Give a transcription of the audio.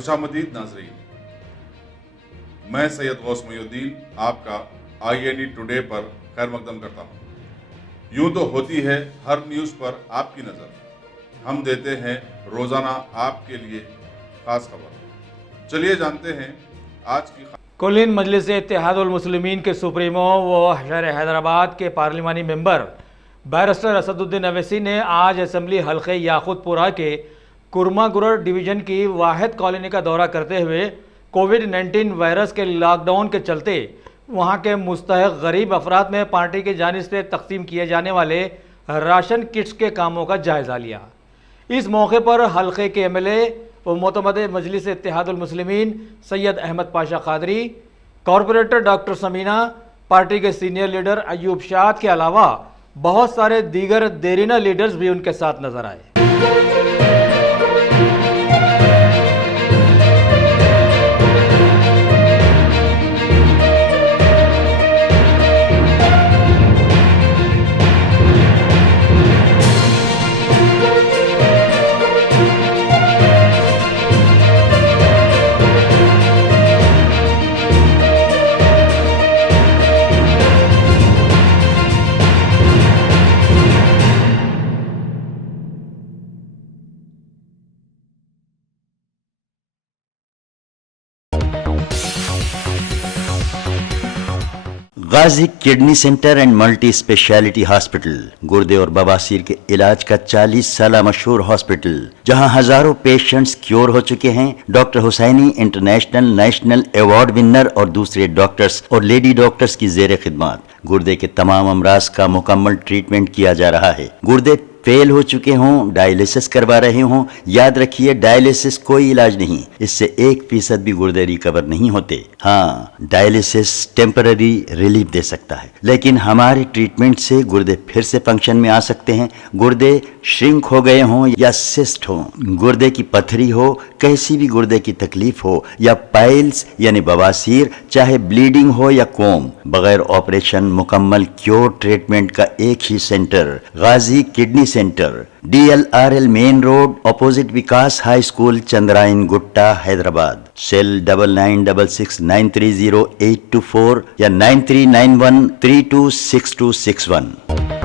खुशामदीद नाजरीन, मैं सैयद गौस मोइनुद्दीन आपका INE टुडे पर खैर मकदम करता हूँ। यूं तो होती है हर न्यूज़ पर आपकी नज़र, हम देते हैं रोज़ाना आपके लिए खास खबर। चलिए जानते हैं आज की कुलीन मजलिस इत्तेहादुल मुस्लिमीन के सुप्रीमो व शहर हैदराबाद के पार्लिमानी मेंबर बैरिस्टर असदुद्दीन अवैसी ने आज असम्बली हल्के याकुतपुरा के कुरमागुरर डिवीज़न की वाहिद कॉलोनी का दौरा करते हुए कोविड-19 वायरस के लॉकडाउन के चलते वहां के मुस्तहक गरीब अफराद में पार्टी की जानिब से तकसीम किए जाने वाले राशन किट्स के कामों का जायज़ा लिया। इस मौके पर हल्के के MLA व मोतमद Majlis Ittehadul Muslimeen Syed Ahmed Pasha Quadri, corporator doctor Sameena, party के सीनियर लीडर अयूब शाद के अलावा बहुत सारे दीगर देरीना लीडर्स भी उनके साथ नजर आए। Ghazi kidney centre and multi speciality hospital, गुर्दे और बवासीर के इलाज का 40 साल मशहूर हॉस्पिटल, जहां हजारों पेशेंट्स क्योर हो चुके हैं। Doctor Husaini international national award winner और दूसरे डॉक्टर्स और लेडी डॉक्टर्स की जेर खिदमत गुर्दे के तमाम अमराज का मुकम्मल ट्रीटमेंट किया जा रहा है। गुर्दे फेल हो चुके हों, डायलिसिस करवा रहे हों, याद रखिए डायलिसिस कोई इलाज नहीं, इससे 1% भी गुर्दे रिकवर नहीं होते। हाँ, डायलिसिस टेम्पररी रिलीफ दे सकता है, लेकिन हमारे ट्रीटमेंट से गुर्दे फिर से फंक्शन में आ सकते हैं। गुर्दे श्रिंक हो गए हों या सिस्ट हो, गुर्दे की पथरी हो, कैसी भी गुर्दे की तकलीफ हो या पाइल्स यानी बवासीर, चाहे ब्लीडिंग हो या कोम, बगैर ऑपरेशन मुकम्मल क्योर ट्रीटमेंट का एक ही centre, Ghazi kidney centre, DLRL main road, opposite Vikas high school, Chandrayangutta, Hyderabad. Cell 9966930824 या 9391326261।